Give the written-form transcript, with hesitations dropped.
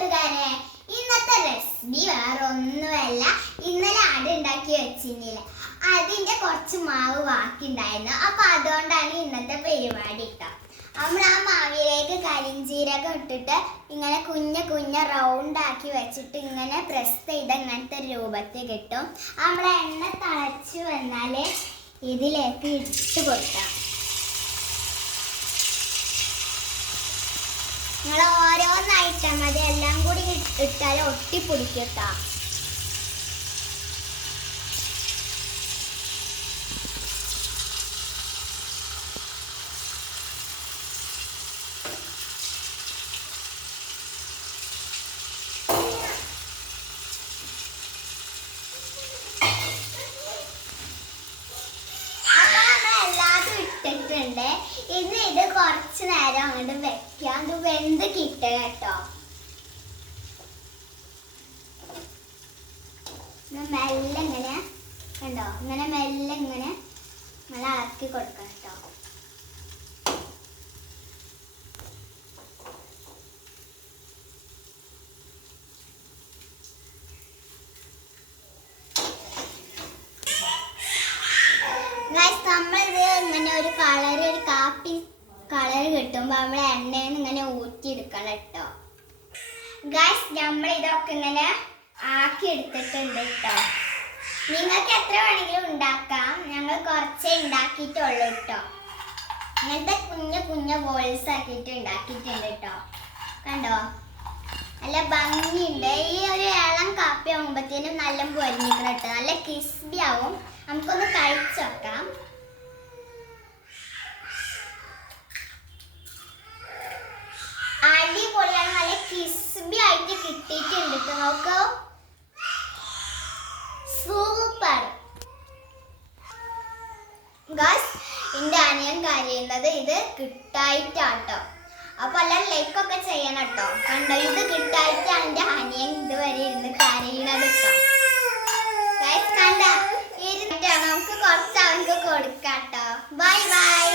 കൂട്ടുകാരെ, ഇന്നത്തെ റെസിപ്പി വേറെ ഒന്നുമല്ല. ഇന്നലെ അട ഉണ്ടാക്കി വെച്ചിരുന്നില്ല, അതിന്റെ കുറച്ച് മാവ് ബാക്കി ഉണ്ടായിരുന്നു. അപ്പൊ അതുകൊണ്ടാണ് ഇന്നത്തെ പരിപാടി കേട്ടോ. നമ്മൾ ആ മാവിലേക്ക് കരിഞ്ചീരകം ഇട്ടിട്ട് ഇങ്ങനെ കുഞ്ഞ റൗണ്ട് ആക്കി വെച്ചിട്ട് ഇങ്ങനെ പ്രസ് ചെയ്ത് ഇങ്ങനത്തെ രൂപത്തിൽ കിട്ടും. നമ്മളെ എണ്ണ തിളച്ച് വന്നാല് ഇതിലേക്ക് ഇട്ട് കൊടുക്കാം. നിങ്ങൾ ഓരോന്നായിട്ടാൽ മതി, എല്ലാം കൂടി ഇട്ടാൽ ഒട്ടിപ്പിടിക്കട്ടോ. ഇനി ഇത് കുറച്ച് നേരം അങ്ങോട്ട് വെക്കാം, ഇത് വെന്ത് കിട്ടുക കേട്ടോ. മെല്ലെ ഇങ്ങനെ കണ്ടോ, ഇങ്ങനെ മെല്ലെ ഇങ്ങനെ നല്ല ഇളക്കി കൊടുക്കാം കേട്ടോ. നമ്മളിത് ഇങ്ങനെ ഒരു കാപ്പി കളർ കിട്ടുമ്പോൾ നമ്മൾ എണ്ണയിൽ നിന്ന് ഇങ്ങനെ ഊറ്റിയെടുക്കണം കേട്ടോ. ഗൈസ്, നമ്മൾ ഇതൊക്കെ ഇങ്ങനെ ആക്കി എടുത്തിട്ടുണ്ട് കേട്ടോ. നിങ്ങൾക്ക് എത്ര വേണമെങ്കിലും ഉണ്ടാക്കാം, ഞങ്ങൾ കുറച്ചേ ഉണ്ടാക്കിയിട്ടുള്ളൂ കേട്ടോ. ഇങ്ങനത്തെ കുഞ്ഞ ബോൾസ് ആക്കിയിട്ട് ഉണ്ടാക്കിയിട്ടുണ്ട് കേട്ടോ. കണ്ടോ, നല്ല ഭംഗിയുണ്ട്. ഈ ഒരു ഇളം കാപ്പി ആകുമ്പോഴത്തേനും നല്ല പൊരിഞ്ഞിക്കണം കേട്ടോ, നല്ല ക്രിസ്പി ആവും. നമുക്കൊന്ന് കഴിച്ചു നോക്കാം. അടിപൊളിയാണ്, നല്ല ക്രിസ്പി ആയിട്ട് കിട്ടിയിട്ടുണ്ട് കേട്ടോ. നോക്കൂ, സൂപ്പർ. ഗൈസ്, എൻ്റെ അനിയൻ കരയുന്നത് ഇത് കിട്ടായിട്ടാട്ടോ. അപ്പൊ എല്ലാവരും ലൈക്കൊക്കെ ചെയ്യണം കേട്ടോ. കണ്ടോ, ഇത് കിട്ടായിട്ടാണ് എൻ്റെ അനിയൻ ഇതുവരെ ഇരുന്ന് കരയണത് കേട്ടോ. ഗൈസ് കണ്ട, നമുക്ക് കുറച്ച് അവർക്ക് കൊടുക്കാം കേട്ടോ. Bye bye.